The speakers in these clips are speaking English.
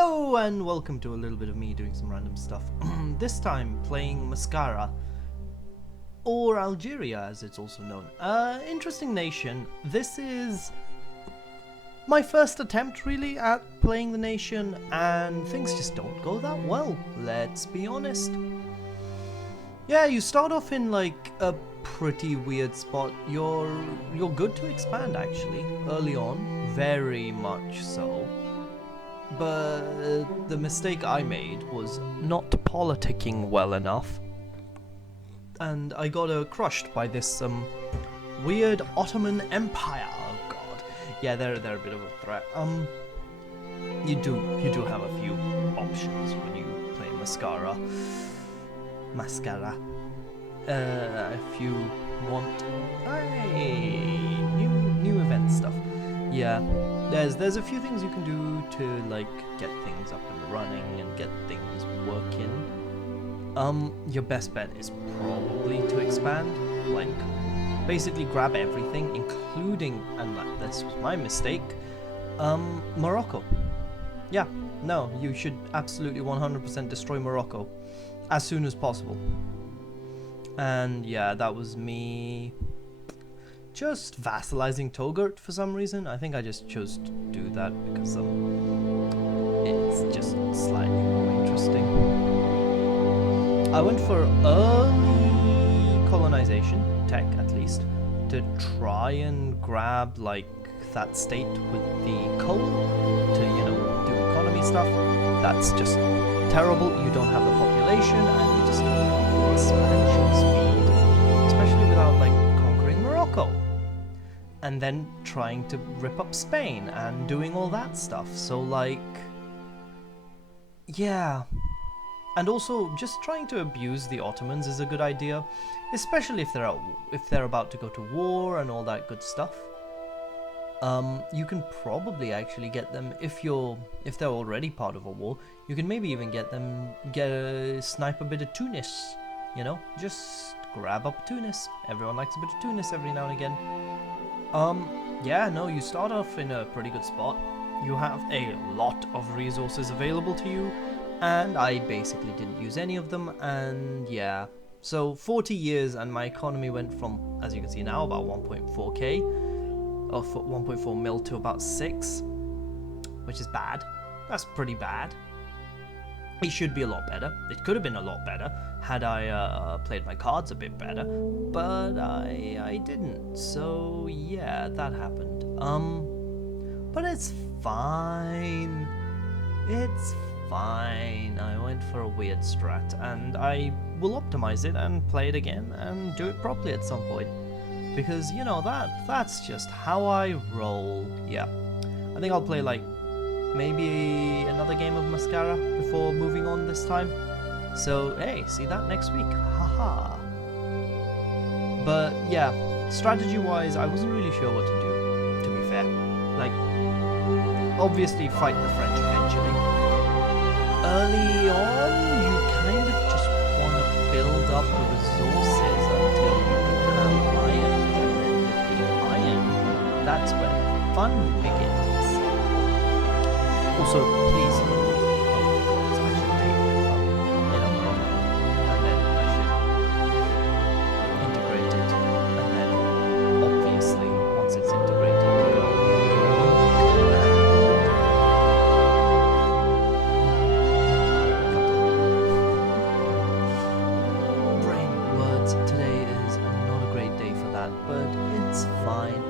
Hello and welcome to a little bit of me doing some random stuff. This time playing Mascara, or Algeria as it's also known. Interesting nation. This is my first attempt really at playing the nation and things just don't go that well, let's be honest. Yeah, you start off in like a pretty weird spot. You're good to expand actually, early on, very much so. But the mistake I made was not politicking well enough, and I got crushed by this weird Ottoman Empire. Oh god, yeah, they're a bit of a threat. You do have a few options when you play Mascara. If you want, new event stuff. Yeah, there's a few things you can do to like get things up and running and get things working. Your best bet is probably to expand, like basically grab everything, including, and this was my mistake, Morocco. Yeah, no, you should absolutely 100% destroy Morocco as soon as possible. And yeah, that was me just vassalizing Togurt for some reason. I think I just chose to do that because it's just slightly more interesting. I went for early colonization, tech at least, to try and grab like that state with the coal to, do economy stuff. That's just terrible. You don't have the population and you just don't have the expansion speed, especially without like conquering Morocco and then trying to rip up Spain and doing all that stuff. So like, yeah. And also just trying to abuse the Ottomans is a good idea, especially if they're about to go to war and all that good stuff. You can probably actually get them if they're already part of a war. You can maybe even snipe a bit of Tunis, just grab up Tunis. Everyone likes a bit of Tunis every now and again. Yeah, no, you start off in a pretty good spot. You have a lot of resources available to you, and I basically didn't use any of them, and yeah. So 40 years and my economy went from, as you can see now, about 1.4k, or 1.4 mil to about 6, which is bad. That's pretty bad. It should be a lot better. It could have been a lot better had I played my cards a bit better, but I didn't. So yeah, that happened. But it's fine. It's fine. I went for a weird strat, and I will optimize it and play it again and do it properly at some point, because that's just how I roll. Yeah, I think I'll play like maybe another game of Mascara before moving on this time. So hey, see that next week. Haha. But yeah, strategy wise, I wasn't really sure what to do, to be fair. Like, obviously fight the French eventually. Early on, you kind of just want to build up the resources until you can have iron, and then with the iron, that's when fun begins. Also, please, I should take Morocco, and then I should integrate it, and then obviously once it's integrated, go brain words. Today is not a great day for that, but it's fine.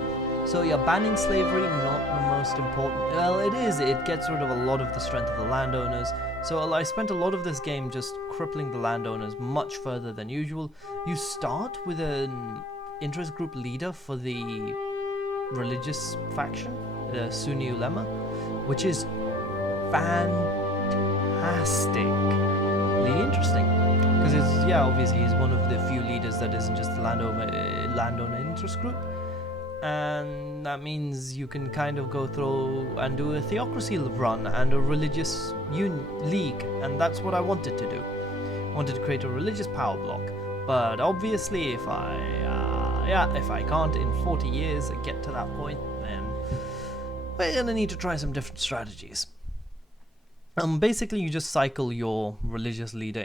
So yeah, banning slavery, not the most important. Well, it is. It gets rid of a lot of the strength of the landowners. So I spent a lot of this game just crippling the landowners much further than usual. You start with an interest group leader for the religious faction, the Sunni Ulema, which is fantastically interesting. Because obviously he's one of the few leaders that isn't just the landowner interest group. And that means you can kind of go through and do a theocracy run and a religious league, and that's what I wanted to do. I wanted to create a religious power block, but obviously if I can't in 40 years get to that point, then we're gonna need to try some different strategies. Basically, you just cycle your religious leader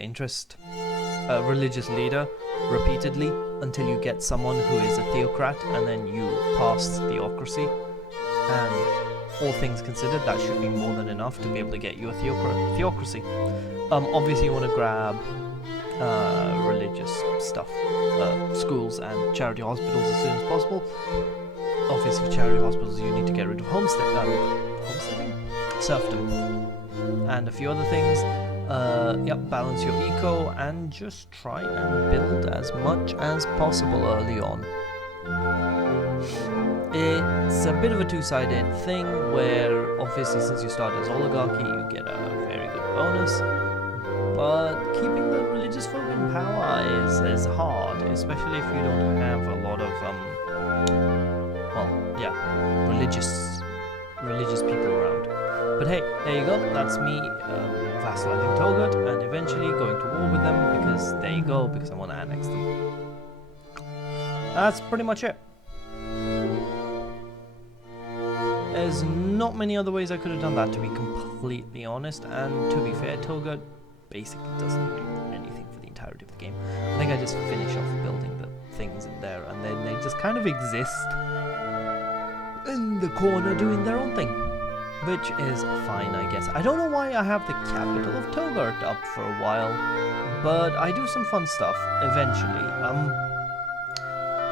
repeatedly until you get someone who is a theocrat, and then you pass theocracy. And all things considered, that should be more than enough to be able to get you a theocracy. Obviously, you want to grab religious stuff, schools and charity hospitals as soon as possible. Obviously, for charity hospitals, you need to get rid of homesteading, serfdom, and a few other things. Balance your eco and just try and build as much as possible early on. It's a bit of a two-sided thing where obviously since you start as oligarchy you get a very good bonus, but keeping the religious folk in power is hard, especially if you don't have a lot of religious people around. But hey, there you go, that's me vassalizing Togut and eventually going to war with them because I want to annex them. That's pretty much it. There's not many other ways I could have done that, to be completely honest, and to be fair, Togut basically doesn't do anything for the entirety of the game. I think I just finish off building the things in there and then they just kind of exist in the corner doing their own thing, which is fine, I guess. I don't know why I have the capital of Togut up for a while, but I do some fun stuff eventually.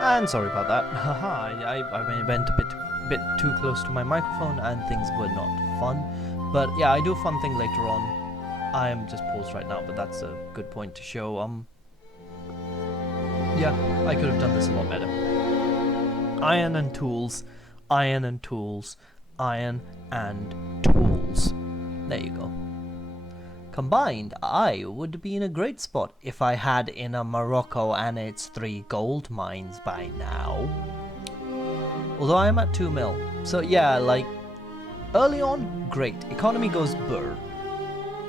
And sorry about that. Haha, I went a bit too close to my microphone and things were not fun. But yeah, I do a fun thing later on. I am just paused right now, but that's a good point to show. Yeah, I could have done this a lot better. Iron and tools, iron and tools, iron and tools. There you go. Combined, I would be in a great spot if I had Inner Morocco and its 3 gold mines by now. Although I am at 2 mil. So yeah, like, early on, great. Economy goes burr.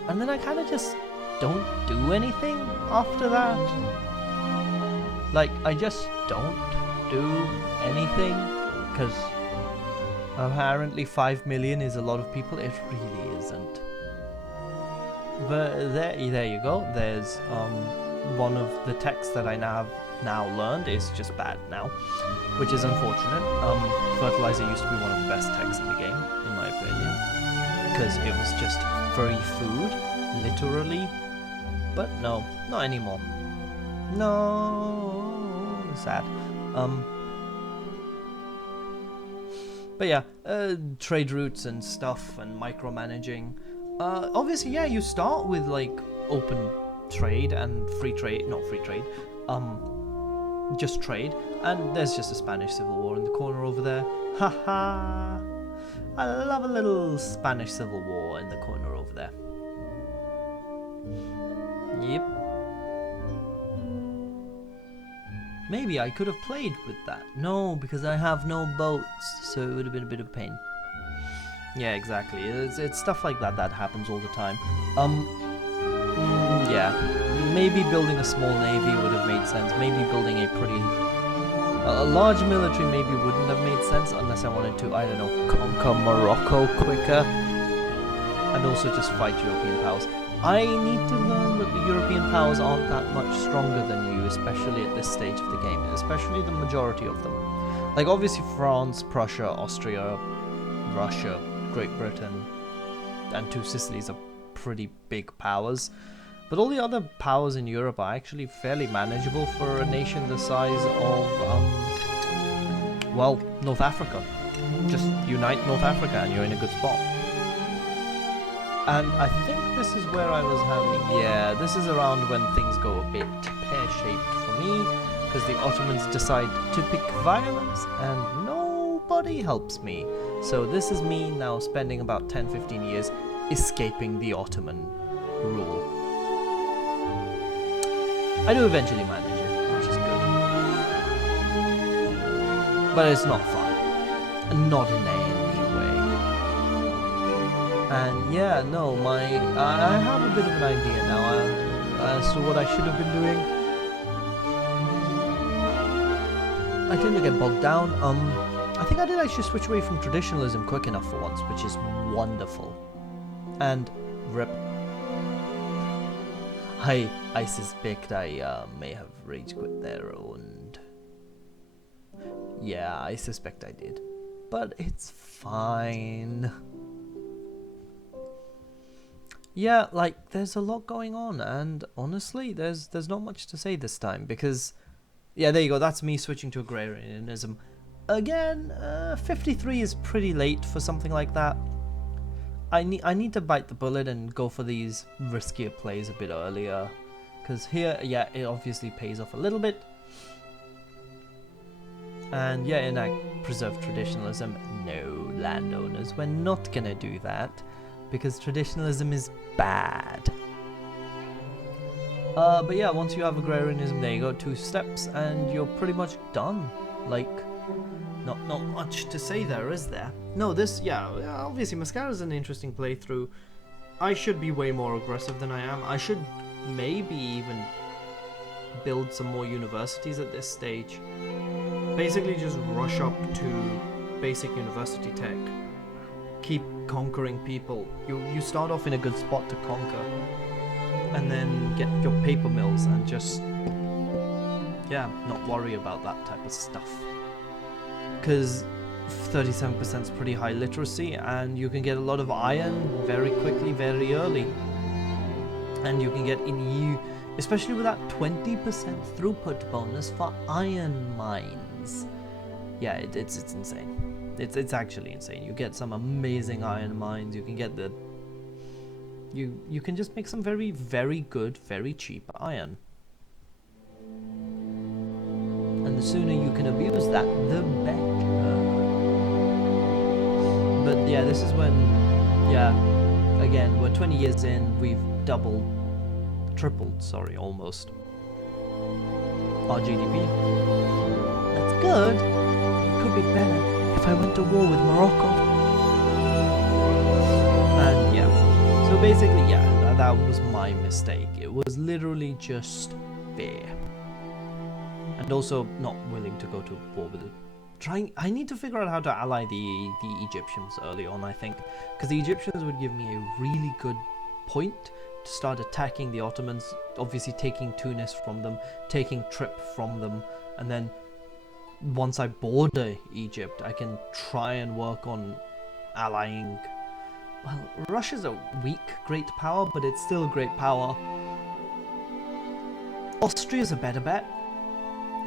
And then I kind of just don't do anything after that. Like, I just don't do anything. Because apparently 5 million is a lot of people. It really isn't. But there you go. There's one of the techs that I now learned is just bad now, which is unfortunate. Fertilizer used to be one of the best techs in the game, in my opinion, because it was just free food, literally. But no, not anymore. No, sad. But yeah, trade routes and stuff and micromanaging. Obviously, yeah, you start with like open trade and free trade, not free trade, just trade, and there's just a Spanish Civil War in the corner over there. Haha! I love a little Spanish Civil War in the corner over there. Yep. Maybe I could have played with that. No, because I have no boats, so it would have been a bit of a pain. Yeah, exactly. It's stuff like that that happens all the time. Yeah. Maybe building a small navy would have made sense. Maybe building a large military maybe wouldn't have made sense unless I wanted to, I don't know, conquer Morocco quicker. And also just fight European powers. I need to learn that the European powers aren't that much stronger than you, especially at this stage of the game, especially the majority of them. Like, obviously France, Prussia, Austria, Russia, Great Britain, and 2 Sicilies are pretty big powers. But all the other powers in Europe are actually fairly manageable for a nation the size of, North Africa. Just unite North Africa and you're in a good spot. And I think this is where I was having... Yeah, this is around when things go a bit pear-shaped for me, because the Ottomans decide to pick violence and nobody helps me. So this is me now spending about 10-15 years escaping the Ottoman rule. I do eventually manage it, which is good. But it's not fun. Not in any way. And yeah, no, I have a bit of an idea now as to what I should have been doing. I tend to get bogged down. I think I did actually switch away from traditionalism quick enough for once, which is wonderful. And Rip. I suspect I may have rage quit there, and yeah, I suspect I did, but it's fine. Yeah, like there's a lot going on, and honestly, there's not much to say this time because, yeah, there you go. That's me switching to agrarianism. Again, 53 is pretty late for something like that. I need to bite the bullet and go for these riskier plays a bit earlier, because here, yeah, it obviously pays off a little bit. And yeah, enact preserve traditionalism. No, landowners, we're not gonna do that, because traditionalism is bad. But yeah, once you have agrarianism, there you go, 2 steps, and you're pretty much done. Like, not much to say there, is there? No, this, yeah, obviously Mascara's an interesting playthrough. I should be way more aggressive than I am. I should maybe even build some more universities at this stage. Basically just rush up to basic university tech. Keep conquering people. You start off in a good spot to conquer, and then get your paper mills and just, yeah, not worry about that type of stuff. Because 37% is pretty high literacy, and you can get a lot of iron very quickly, very early. And you can get in especially with that 20% throughput bonus for iron mines. Yeah, it's insane. It's actually insane. You get some amazing iron mines. You can get you can just make some very, very good, very cheap iron. And the sooner you can abuse that, the better. But yeah, this is when, yeah, again, we're 20 years in, we've tripled, almost, our GDP. That's good. It could be better if I went to war with Morocco. And yeah, so basically, yeah, that was my mistake. It was literally just fair. And also not willing to go to war with it. I need to figure out how to ally the Egyptians early on, I think, because the Egyptians would give me a really good point to start attacking the Ottomans, obviously taking Tunis from them, taking Trip from them, and then once I border Egypt, I can try and work on allying. Well, Russia's a weak great power, but it's still a great power. Austria's a better bet.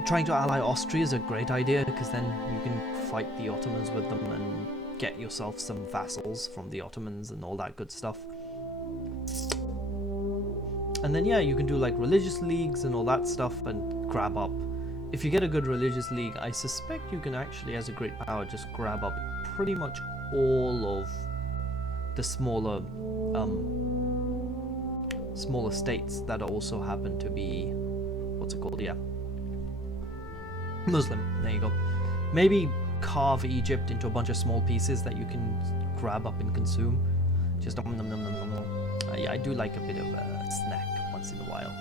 Trying to ally Austria is a great idea, because then you can fight the Ottomans with them and get yourself some vassals from the Ottomans and all that good stuff. And then yeah, you can do like religious leagues and all that stuff and grab up. If you get a good religious league, I suspect you can actually, as a great power, just grab up pretty much all of the smaller states that also happen to be, what's it called? Yeah, Muslim. There you go. Maybe carve Egypt into a bunch of small pieces that you can grab up and consume. Just yeah, I do like a bit of a snack once in a while.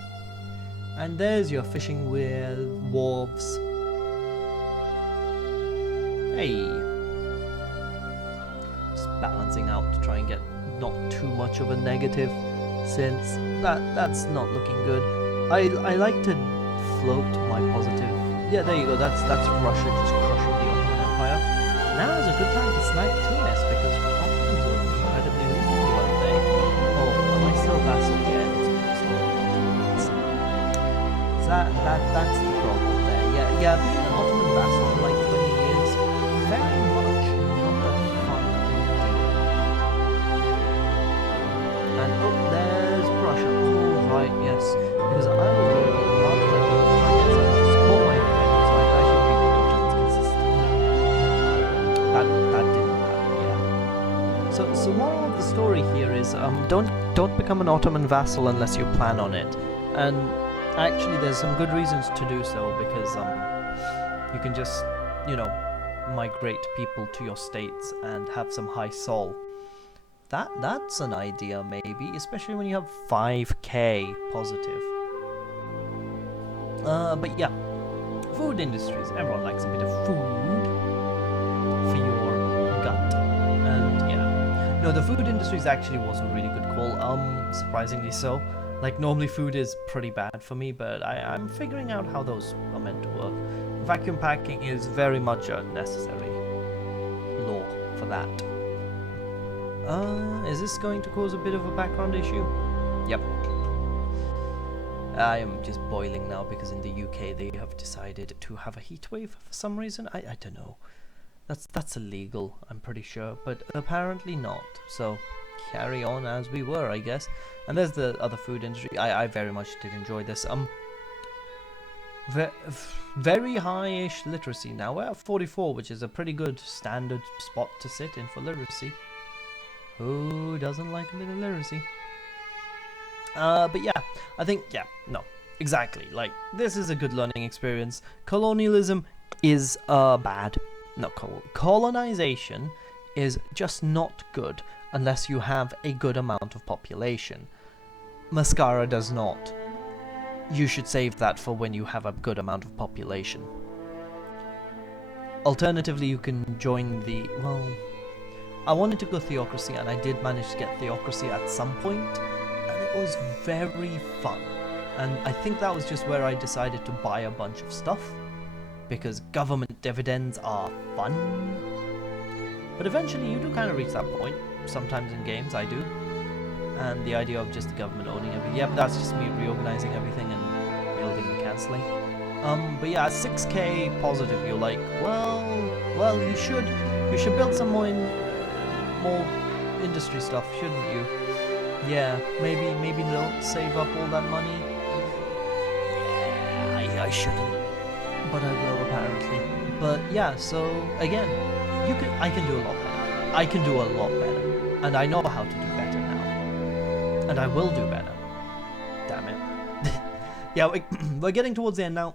And there's your fishing wharves. Hey, just balancing out to try and get not too much of a negative, since that's not looking good. I like to float my positive. Yeah, there you go. That's Russia just crushing the Ottoman Empire. Now is a good time to snipe Tunis, because Ottomans were incredibly weak, weren't they? Oh, am I still vassal? Yeah, it's still vassal. That's the problem there. Yeah, being an Ottoman vassal for like 20 years, very much not a fun deal. And oh, there's Prussia. Oh, right, yes. Because I was going to be part of that, trying to get some to support my independence, so I should beat the Ottomans consistently. That didn't happen, yeah. So moral of the story here is don't become an Ottoman vassal unless you plan on it. And actually there's some good reasons to do so, because you can just, migrate people to your states and have some high sol. That's an idea, maybe, especially when you have 5k positive. But yeah, food industries. Everyone likes a bit of food for your gut. And yeah, No, the food industry actually was a really good call. Surprisingly so. Like, normally food is pretty bad for me, but I'm figuring out how those are meant to work. Vacuum packing is very much a necessary law for that. Is this going to cause a bit of a background issue? Yep. I am just boiling now because in the UK they have decided to have a heat wave for some reason. I don't know. That's illegal, I'm pretty sure, but apparently not. So carry on as we were, I guess. And there's the other food industry. I very much did enjoy this. Very high-ish literacy now. We're at 44, which is a pretty good standard spot to sit in for literacy. Who doesn't like a bit of literacy? But yeah, I think, exactly. Like, this is a good learning experience. Colonialism is bad. No, colonization is just not good unless you have a good amount of population. Mascara does not. You should save that for when you have a good amount of population. Alternatively, you can join the, well, I wanted to go theocracy, and I did manage to get theocracy at some point, and it was very fun. And I think that was just where I decided to buy a bunch of stuff, because government dividends are fun. But eventually you do kind of reach that point, sometimes in games I do. And the idea of just the government owning everything, yeah, but that's just me reorganizing everything and building and cancelling. But yeah, 6k positive, you're like, well, you should build some more industry stuff, shouldn't you? Yeah, maybe don't save up all that money. Yeah, I shouldn't, but I will apparently. But yeah, so again, I can do a lot better. I can do a lot better, and I know how to do better now, and I will do better. Damn it. Yeah, we're getting towards the end now.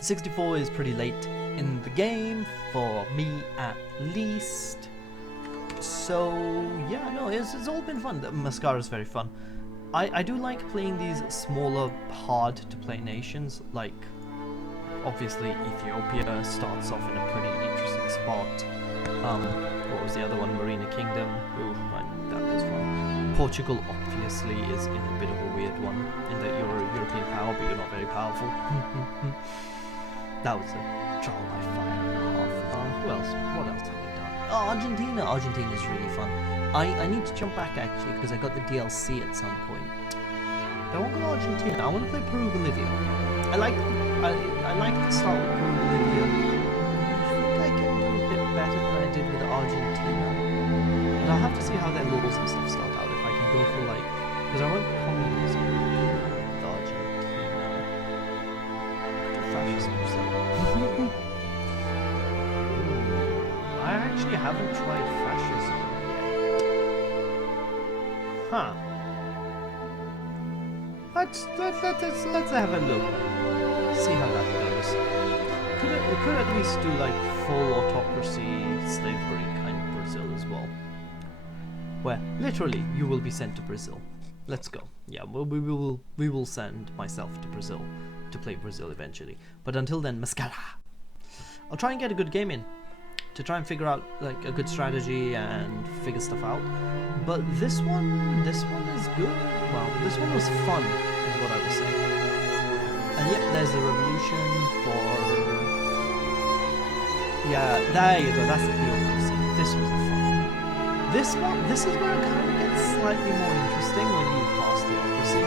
64 is pretty late in the game for me, at least. So yeah, no, it's all been fun. Mascara is very fun. I do like playing these smaller, hard to play nations. Like, obviously Ethiopia starts off in a pretty interesting spot. What was the other one? Marina Kingdom. Ooh, that was fun. Portugal obviously is in a bit of a weird one, in that you're a European power, but you're not very powerful. That was a trial by fire and a half. Who else? What else have we done? Oh, Argentina. Argentina is really fun. I need to jump back actually because I got the DLC at some point. But I won't go to Argentina. I want to play Peru, Bolivia. I like the start with Peru, Bolivia. I think I can do a bit better than I did with Argentina. But I'll have to see how their laws and stuff start out. If I can go for like, because I went communism with Argentina. Fascism. I actually haven't tried fascism yet. Huh. Let's have a look. See how that goes. We could at least do like full autocracy, slavery kind of Brazil as well. Where literally you will be sent to Brazil. Let's go. Yeah, well, we will send myself to Brazil to play Brazil eventually. But until then, Mascara. I'll try and get a good game in, to try and figure out like a good strategy and figure stuff out. But this one is good. Well, this one was fun, is what I was saying. And yep, there's the revolution for. Yeah, there you go. That's the theocracy. This was the fun. This is where it kind of gets slightly more interesting when you pass theocracy.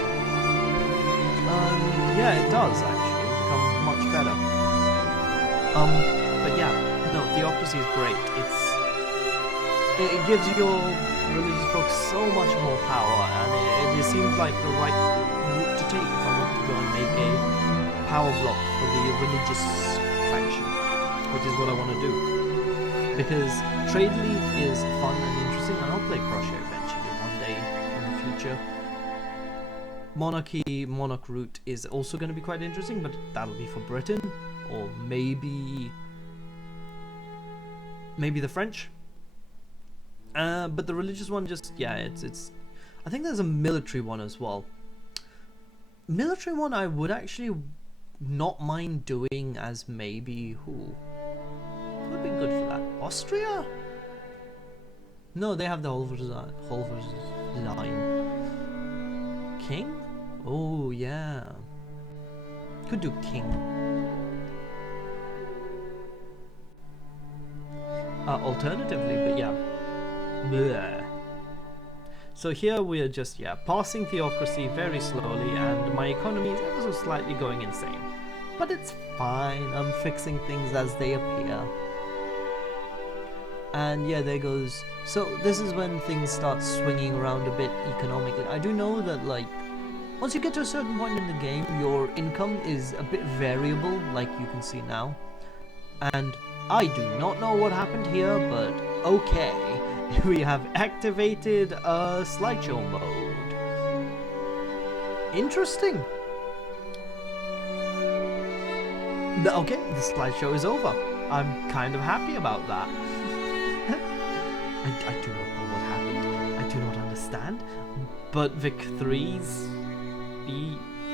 Yeah, it does actually. It becomes much better. But yeah. No, theocracy is great. It gives your religious folks so much more power, and it seems like the right route to take if I want to go and make a power block for the religious faction, which is what I want to do. Because Trade League is fun and interesting, and I'll play Prussia eventually one day in the future. Monarch route is also going to be quite interesting, but that'll be for Britain, or maybe the French. But the religious one, just, yeah, it's I think there's a military one as well. Military one I would actually not mind doing as maybe who would be good for that? Austria? No, they have the Holvers line. King? Oh, yeah. Could do king. Alternatively, but yeah. Bleh. So here we are just, passing theocracy very slowly, and my economy is ever so slightly going insane. But it's fine, I'm fixing things as they appear. And yeah, there goes. So this is when things start swinging around a bit economically. I do know that, like, once you get to a certain point in the game, your income is a bit variable, like you can see now. And I do not know what happened here, but okay. We have activated slideshow mode. Interesting. Okay, the slideshow is over. I'm kind of happy about that. I do not know what happened. I do not understand. But Vic 3's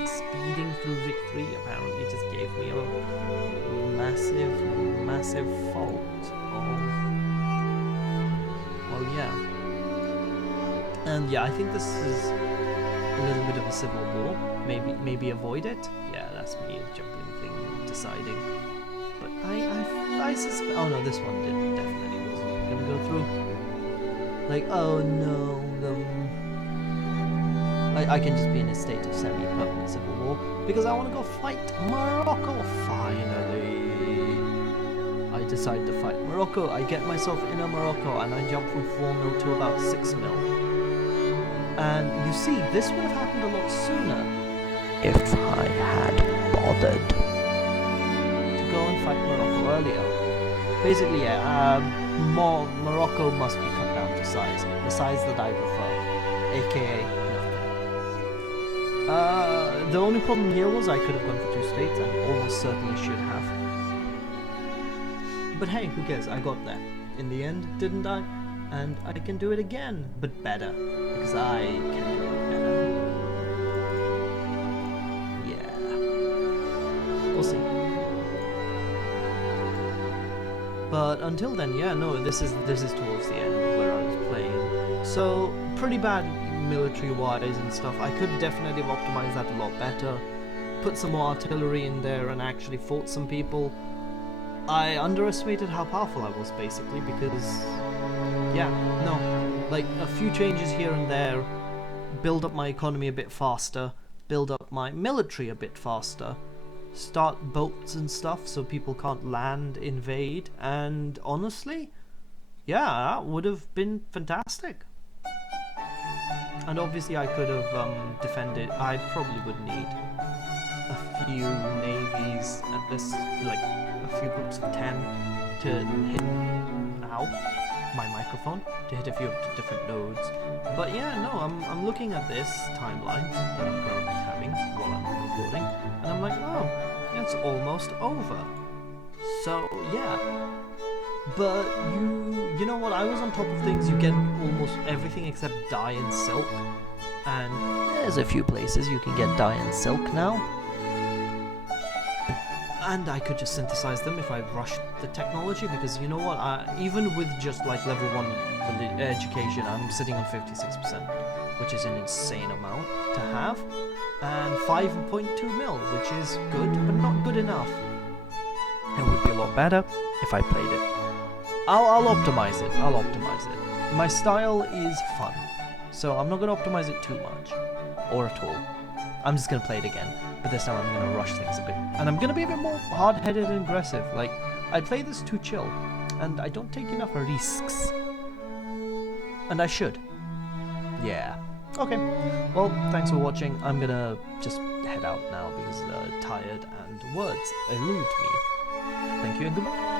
speeding through Vic 3 apparently just gave me a massive fault. Well, yeah. And yeah, I think this is a little bit of a civil war. Maybe avoid it. Yeah, that's me jumping thing, deciding. But I suspect. Oh no, this one definitely wasn't gonna go through. Like, oh no, I can just be in a state of semi-permanent civil war because I want to go fight Morocco. Finally, I decide to fight Morocco. I get myself in a Morocco and I jump from 4 mil to about 6 mil. And you see, this would have happened a lot sooner if I had bothered to go and fight Morocco earlier. Basically, yeah, Morocco must be cut down to size, the size that I prefer, aka nothing. The only problem here was I could have gone for 2 states and almost certainly should have. But hey, who cares? I got there. In the end, didn't I? And I can do it again, but better. Because I can do it better. Yeah. We'll see. But until then, yeah, no, this is towards the end where I was playing. So, pretty bad military-wise and stuff. I could definitely have optimized that a lot better. Put some more artillery in there and actually fought some people. I underestimated how powerful I was, basically, because... yeah, no. Like, a few changes here and there, build up my economy a bit faster, build up my military a bit faster, start boats and stuff so people can't land, invade, and honestly, yeah, that would have been fantastic. And obviously I could have defended. I probably would need a few navies at this, like a few groups of 10 to hit, my microphone, to hit a few different nodes. But yeah, no, I'm looking at this timeline that I'm currently having while I'm recording, and I'm like, oh, it's almost over. So yeah. But you know what, I was on top of things. You get almost everything except dye and silk, and there's a few places you can get dye and silk now. And I could just synthesize them if I rushed the technology, because you know what, even with just like level 1 education, I'm sitting on 56%, which is an insane amount to have, and 5.2 mil, which is good, but not good enough. It would be a lot better if I played it. I'll optimize it. My style is fun, so I'm not going to optimize it too much, or at all. I'm just going to play it again, but this time I'm going to rush things a bit, and I'm going to be a bit more hard-headed and aggressive. Like, I play this too chill, and I don't take enough risks, and I should. Yeah. Okay, well, thanks for watching. I'm going to just head out now because tired and words elude me. Thank you and goodbye.